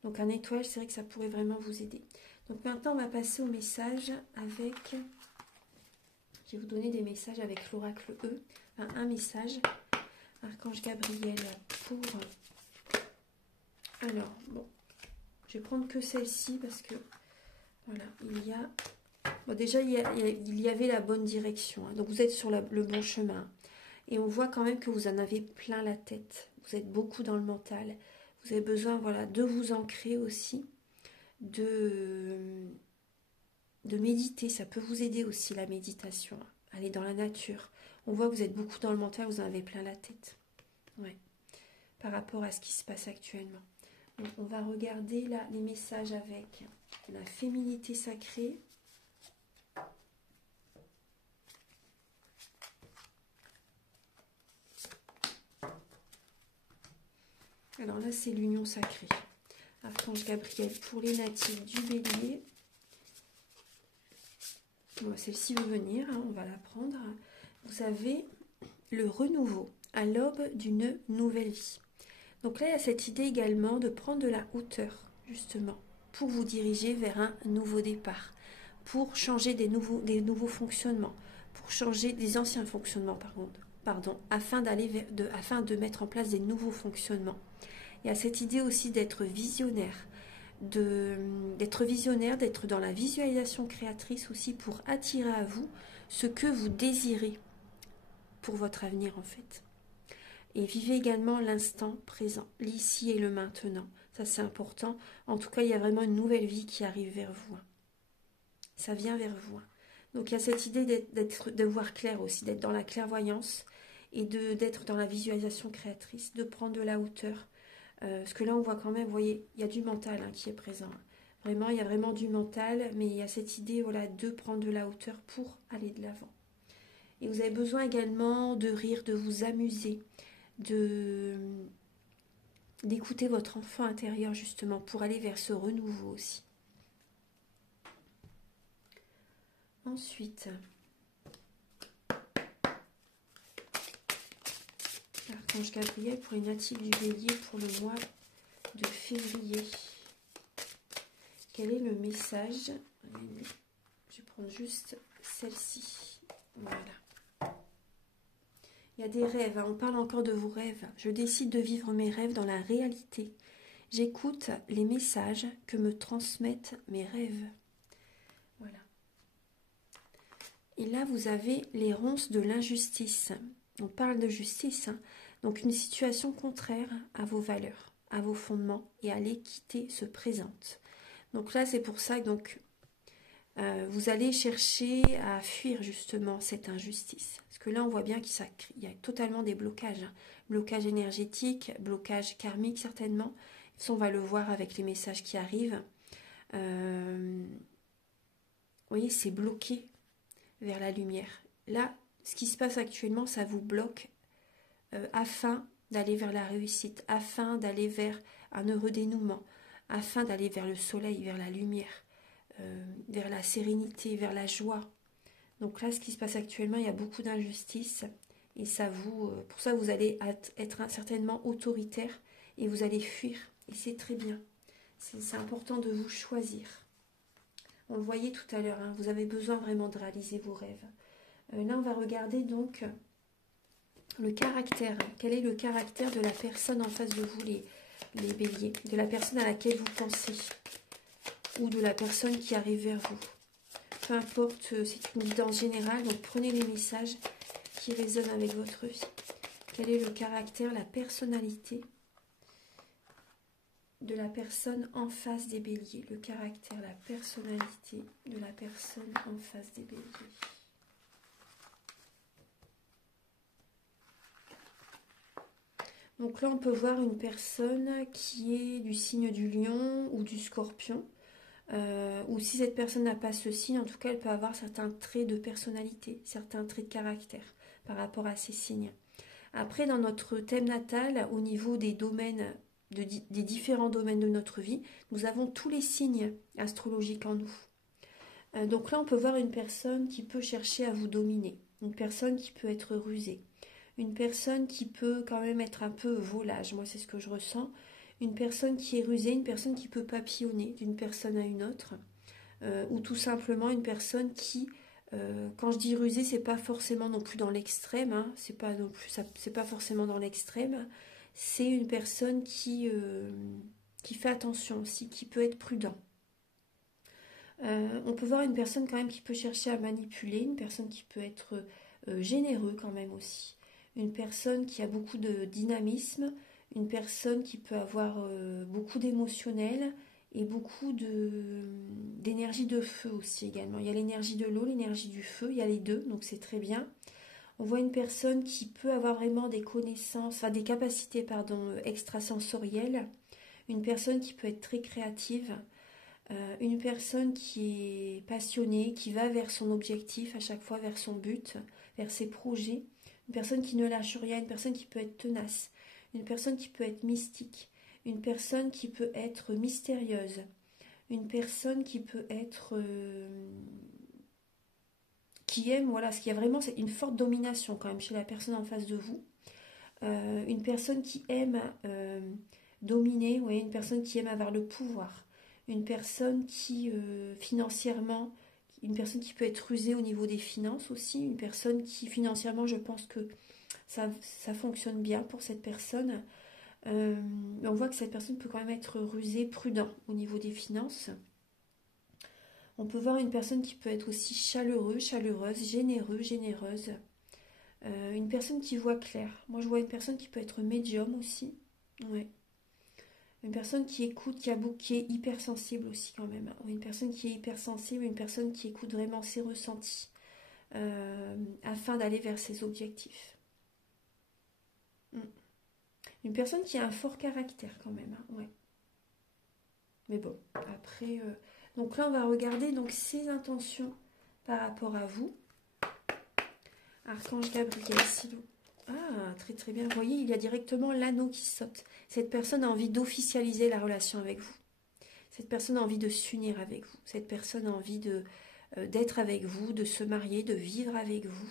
donc un nettoyage, c'est vrai que ça pourrait vraiment vous aider. Donc maintenant, on va passer au message avec... Je vais vous donner des messages avec l'oracle E. Enfin, un message. Archange Gabriel pour... Alors, bon. Je vais prendre que celle-ci parce que... Voilà, il y a... Bon, déjà, il y avait la bonne direction. Hein, donc, vous êtes sur le bon chemin. Et on voit quand même que vous en avez plein la tête. Vous êtes beaucoup dans le mental. Vous avez besoin, voilà, de vous ancrer aussi. De méditer, ça peut vous aider aussi la méditation, aller dans la nature. On voit que vous êtes beaucoup dans le mental, vous en avez plein la tête. Ouais. Par rapport à ce qui se passe actuellement. Donc on va regarder là les messages avec la féminité sacrée. Alors là c'est l'union sacrée. Archange Gabriel pour les natifs du Bélier. Bon, celle-ci veut venir, hein, on va la prendre. Vous avez le renouveau à l'aube d'une nouvelle vie. Donc là, il y a cette idée également de prendre de la hauteur, justement, pour vous diriger vers un nouveau départ, pour changer des nouveaux fonctionnements, pour changer des anciens fonctionnements, afin de mettre en place des nouveaux fonctionnements. Il y a cette idée aussi d'être visionnaire, d'être dans la visualisation créatrice aussi pour attirer à vous ce que vous désirez pour votre avenir en fait. Et vivez également l'instant présent, l'ici et le maintenant. Ça c'est important. En tout cas, il y a vraiment une nouvelle vie qui arrive vers vous. Ça vient vers vous. Donc il y a cette idée de voir clair aussi, d'être dans la clairvoyance et d'être dans la visualisation créatrice, de prendre de la hauteur. Parce que là, on voit quand même, vous voyez, il y a du mental qui est présent. Vraiment, il y a vraiment du mental, mais il y a cette idée, voilà, de prendre de la hauteur pour aller de l'avant. Et vous avez besoin également de rire, de vous amuser, d'écouter votre enfant intérieur justement pour aller vers ce renouveau aussi. Ensuite, l'archange Gabriel pour les natifs du Bélier pour le mois de février. Quel est le message? Je vais prendre juste celle-ci. Voilà. Il y a des rêves, on parle encore de vos rêves. Je décide de vivre mes rêves dans la réalité. J'écoute les messages que me transmettent mes rêves. Voilà. Et là, vous avez les ronces de l'injustice. On parle de justice, donc une situation contraire à vos valeurs, à vos fondements et à l'équité se présente. Donc là, c'est pour ça que vous allez chercher à fuir justement cette injustice. Parce que là, on voit bien qu'il y a totalement des blocages. Blocage énergétique, blocage karmique certainement. Ça, on va le voir avec les messages qui arrivent. Vous voyez, c'est bloqué vers la lumière. Là, ce qui se passe actuellement, ça vous bloque afin d'aller vers la réussite, afin d'aller vers un heureux dénouement, afin d'aller vers le soleil, vers la lumière, vers la sérénité, vers la joie. Donc là, ce qui se passe actuellement, il y a beaucoup d'injustice et ça pour ça, vous allez être certainement autoritaire et vous allez fuir. Et c'est très bien. C'est important de vous choisir. On le voyait tout à l'heure, vous avez besoin vraiment de réaliser vos rêves. Là, on va regarder donc le caractère. Quel est le caractère de la personne en face de vous, les béliers, de la personne à laquelle vous pensez ou de la personne qui arrive vers vous. Peu importe, c'est une guidance générale, donc prenez les messages qui résonnent avec votre vie. Quel est le caractère, la personnalité de la personne en face des béliers? Le caractère, la personnalité de la personne en face des béliers. Donc là, on peut voir une personne qui est du signe du lion ou du scorpion. Ou si cette personne n'a pas ce signe, en tout cas, elle peut avoir certains traits de personnalité, certains traits de caractère par rapport à ces signes. Après, dans notre thème natal, au niveau des domaines, des différents domaines de notre vie, nous avons tous les signes astrologiques en nous. Donc là, on peut voir une personne qui peut chercher à vous dominer, une personne qui peut être rusée, une personne qui peut quand même être un peu volage, moi c'est ce que je ressens, une personne qui est rusée, une personne qui peut papillonner d'une personne à une autre, ou tout simplement une personne qui, quand je dis rusée, c'est pas forcément non plus dans l'extrême, c'est pas non plus, c'est pas forcément dans l'extrême, c'est une personne qui fait attention aussi, qui peut être prudent. On peut voir une personne quand même qui peut chercher à manipuler, une personne qui peut être généreux quand même aussi, une personne qui a beaucoup de dynamisme, une personne qui peut avoir beaucoup d'émotionnel et beaucoup d'énergie de feu aussi également. Il y a l'énergie de l'eau, l'énergie du feu, il y a les deux, donc c'est très bien. On voit une personne qui peut avoir vraiment des connaissances, enfin des capacités extrasensorielles, une personne qui peut être très créative, une personne qui est passionnée, qui va vers son objectif à chaque fois, vers son but, vers ses projets, une personne qui ne lâche rien, une personne qui peut être tenace, une personne qui peut être mystique, une personne qui peut être mystérieuse, une personne qui peut être... qui aime, voilà, ce qu'il y a vraiment, c'est une forte domination quand même chez la personne en face de vous. Une personne qui aime dominer, ouais, une personne qui aime avoir le pouvoir, une personne qui financièrement, une personne qui peut être rusée au niveau des finances aussi, une personne qui financièrement, je pense que ça fonctionne bien pour cette personne. Mais on voit que cette personne peut quand même être rusée, prudent au niveau des finances. On peut voir une personne qui peut être aussi chaleureuse, généreuse. Une personne qui voit clair. Moi, je vois une personne qui peut être médium aussi. Ouais. Une personne qui écoute, qui est hypersensible aussi quand même. Une personne qui est hypersensible, une personne qui écoute vraiment ses ressentis afin d'aller vers ses objectifs. Une personne qui a un fort caractère quand même. Hein, ouais. Mais bon, après... Donc là, on va regarder donc ses intentions par rapport à vous. Archange Gabriel, s'il vous... Ah, très très bien. Vous voyez, il y a directement l'anneau qui saute. Cette personne a envie d'officialiser la relation avec vous. Cette personne a envie de s'unir avec vous. Cette personne a envie d'être avec vous, de se marier, de vivre avec vous.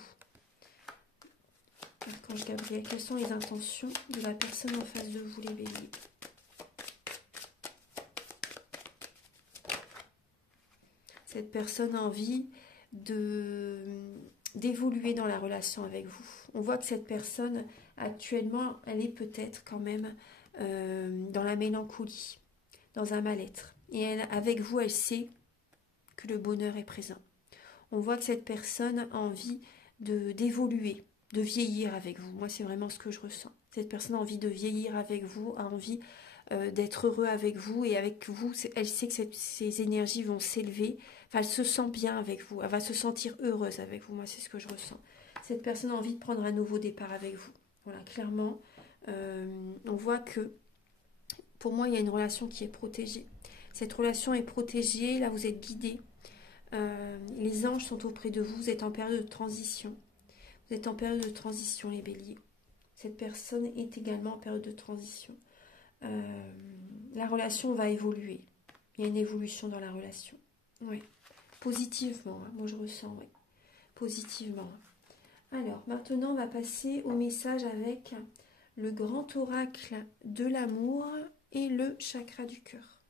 Archange Gabriel, quelles sont les intentions de la personne en face de vous, les béliers? Cette personne a envie d'évoluer dans la relation avec vous. On voit que cette personne, actuellement, elle est peut-être quand même dans la mélancolie, dans un mal-être. Et elle, avec vous, elle sait que le bonheur est présent. On voit que cette personne a envie d'évoluer, de vieillir avec vous. Moi, c'est vraiment ce que je ressens. Cette personne a envie de vieillir avec vous, a envie d'être heureux avec vous. Et avec vous, elle sait que ces énergies vont s'élever. Enfin, elle se sent bien avec vous. Elle va se sentir heureuse avec vous. Moi, c'est ce que je ressens. Cette personne a envie de prendre un nouveau départ avec vous. Voilà, clairement, on voit que, pour moi, il y a une relation qui est protégée. Cette relation est protégée. Là, vous êtes guidés. Les anges sont auprès de vous. Vous êtes en période de transition. Vous êtes en période de transition, les béliers. Cette personne est également en période de transition. La relation va évoluer. Il y a une évolution dans la relation. Oui. Positivement, hein, moi je ressens, oui. Positivement. Alors, maintenant, on va passer au message avec le grand oracle de l'amour et le chakra du cœur.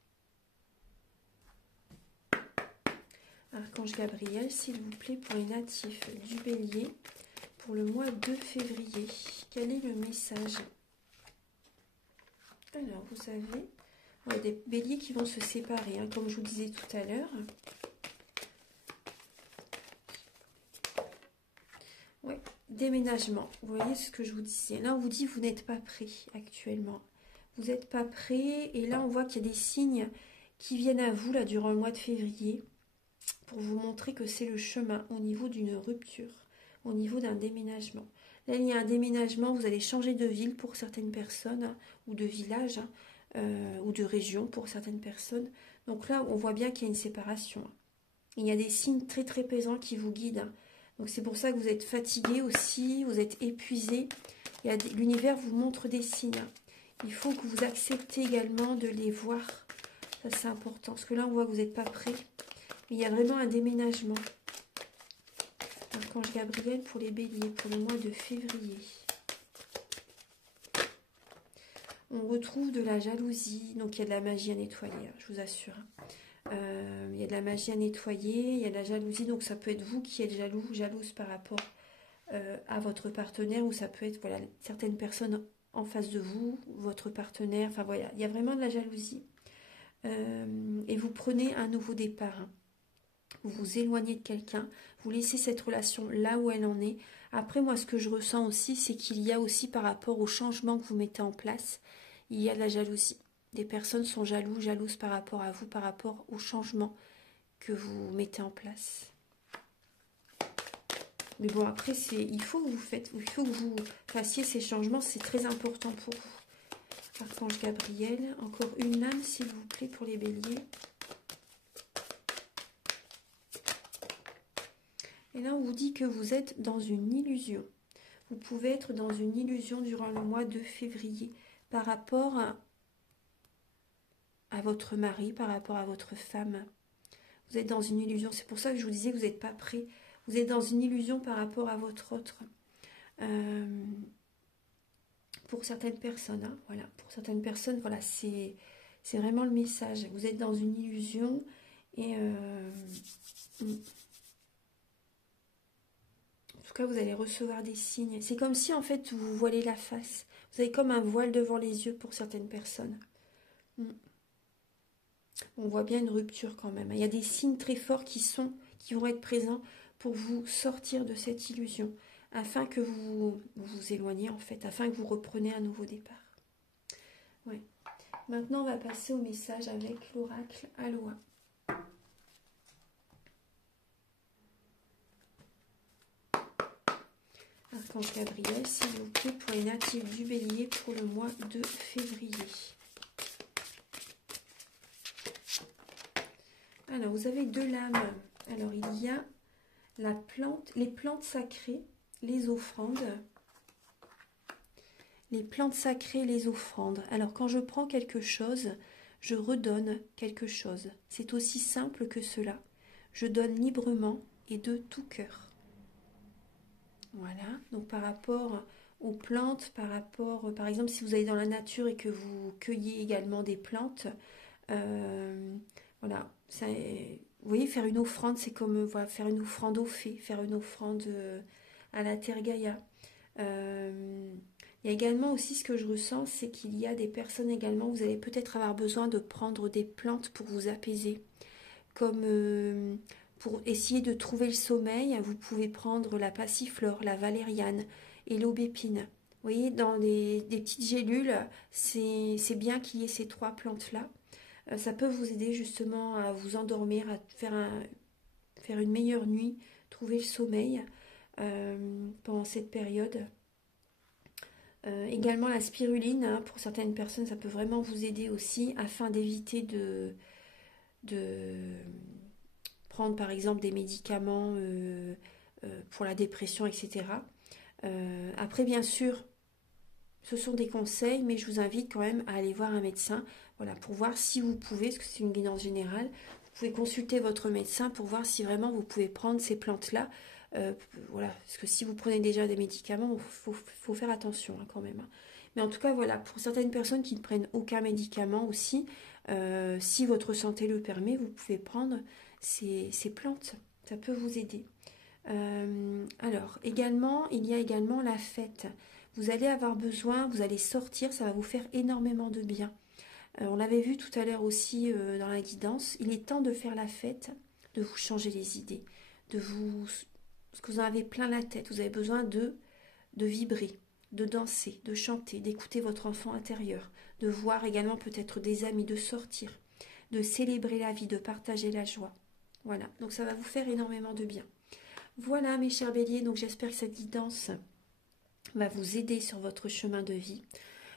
Archange Gabriel, s'il vous plaît, pour les natifs du bélier, pour le mois de février. Quel est le message? Alors, vous savez, il y a des béliers qui vont se séparer, hein, comme je vous disais tout à l'heure. Oui, déménagement. Vous voyez ce que je vous disais. Là, on vous dit que vous n'êtes pas prêt actuellement. Vous n'êtes pas prêt. Et là, on voit qu'il y a des signes qui viennent à vous là durant le mois de février pour vous montrer que c'est le chemin au niveau d'une rupture, au niveau d'un déménagement. Là, il y a un déménagement. Vous allez changer de ville pour certaines personnes ou de village ou de région pour certaines personnes. Donc là, on voit bien qu'il y a une séparation. Il y a des signes très très présents qui vous guident. Donc c'est pour ça que vous êtes fatigué aussi, vous êtes épuisé. L'univers vous montre des signes. Il faut que vous acceptez également de les voir. Ça c'est important. Parce que là on voit que vous n'êtes pas prêt. Mais il y a vraiment un déménagement. Archange Gabriel pour les béliers, pour le mois de février. On retrouve de la jalousie. Donc il y a de la magie à nettoyer, je vous assure. Il y a de la magie à nettoyer, il y a de la jalousie, donc ça peut être vous qui êtes jaloux, jalouse par rapport à votre partenaire, ou ça peut être voilà, certaines personnes en face de vous, votre partenaire, enfin voilà, il y a vraiment de la jalousie. Et vous prenez un nouveau départ, hein. Vous vous éloignez de quelqu'un, vous laissez cette relation là où elle en est. Après, moi, ce que je ressens aussi, c'est qu'il y a aussi par rapport au changement que vous mettez en place, il y a de la jalousie. Des personnes sont jalouses par rapport à vous, par rapport au changement que vous mettez en place. Mais bon, après, il faut que vous fassiez ces changements, c'est très important pour vous. Archange Gabriel, encore une lame, s'il vous plaît, pour les béliers. Et là, on vous dit que vous êtes dans une illusion. Vous pouvez être dans une illusion durant le mois de février par rapport à votre mari, par rapport à votre femme. Vous êtes dans une illusion. C'est pour ça que je vous disais que vous n'êtes pas prêt. Vous êtes dans une illusion par rapport à votre autre. Pour certaines personnes, hein, voilà. Pour certaines personnes, voilà, c'est vraiment le message. Vous êtes dans une illusion et en tout cas, vous allez recevoir des signes. C'est comme si, en fait, vous vous voilez la face. Vous avez comme un voile devant les yeux pour certaines personnes. On voit bien une rupture quand même. Il y a des signes très forts qui vont être présents pour vous sortir de cette illusion, afin que vous vous éloigniez, en fait, afin que vous repreniez un nouveau départ. Ouais. Maintenant, on va passer au message avec l'oracle Aloha. Archange Gabriel, s'il vous plaît, pour les natifs du Bélier pour le mois de février. Alors, vous avez deux lames. Alors, il y a la plante, les plantes sacrées, les offrandes. Les plantes sacrées, les offrandes. Alors, quand je prends quelque chose, je redonne quelque chose. C'est aussi simple que cela. Je donne librement et de tout cœur. Voilà. Donc, par rapport aux plantes, par exemple, si vous allez dans la nature et que vous cueillez également des plantes, voilà. Vous voyez, faire une offrande, c'est comme voilà, faire une offrande aux fées, faire une offrande à la Terre Gaïa. Il y a également aussi ce que je ressens, c'est qu'il y a des personnes également, vous allez peut-être avoir besoin de prendre des plantes pour vous apaiser. Comme pour essayer de trouver le sommeil, vous pouvez prendre la passiflore, la valériane et l'aubépine. Vous voyez, dans des petites gélules, c'est bien qu'il y ait ces trois plantes-là. Ça peut vous aider justement à vous endormir, à faire une meilleure nuit, trouver le sommeil pendant cette période. Également la spiruline, hein, pour certaines personnes, ça peut vraiment vous aider aussi afin d'éviter de prendre par exemple des médicaments pour la dépression, etc. Après, bien sûr, ce sont des conseils, mais je vous invite quand même à aller voir un médecin, voilà, pour voir si vous pouvez, parce que c'est une guidance générale, vous pouvez consulter votre médecin pour voir si vraiment vous pouvez prendre ces plantes-là. Voilà, parce que si vous prenez déjà des médicaments, il faut faire attention hein, quand même. Hein. Mais en tout cas, voilà, pour certaines personnes qui ne prennent aucun médicament aussi, si votre santé le permet, vous pouvez prendre ces plantes. Ça peut vous aider. Alors, également, il y a également la fête. Vous allez avoir besoin, vous allez sortir, ça va vous faire énormément de bien. On l'avait vu tout à l'heure aussi dans la guidance. Il est temps de faire la fête, de vous changer les idées, parce que vous en avez plein la tête. Vous avez besoin de vibrer, de danser, de chanter, d'écouter votre enfant intérieur, de voir également peut-être des amis, de sortir, de célébrer la vie, de partager la joie. Voilà, donc ça va vous faire énormément de bien. Voilà mes chers béliers, donc j'espère que cette guidance va vous aider sur votre chemin de vie.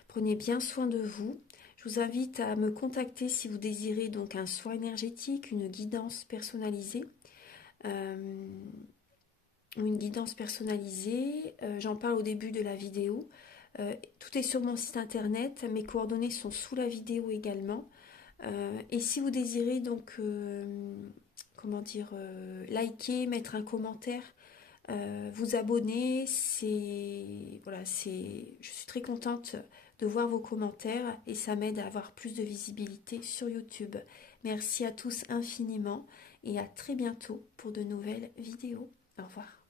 Prenez bien soin de vous. Je vous invite à me contacter si vous désirez donc un soin énergétique, une guidance personnalisée. Une guidance personnalisée. J'en parle au début de la vidéo. Tout est sur mon site internet. Mes coordonnées sont sous la vidéo également. Et si vous désirez donc, liker, mettre un commentaire, vous abonner, voilà, je suis très contente de voir vos commentaires et ça m'aide à avoir plus de visibilité sur YouTube. Merci à tous infiniment et à très bientôt pour de nouvelles vidéos. Au revoir.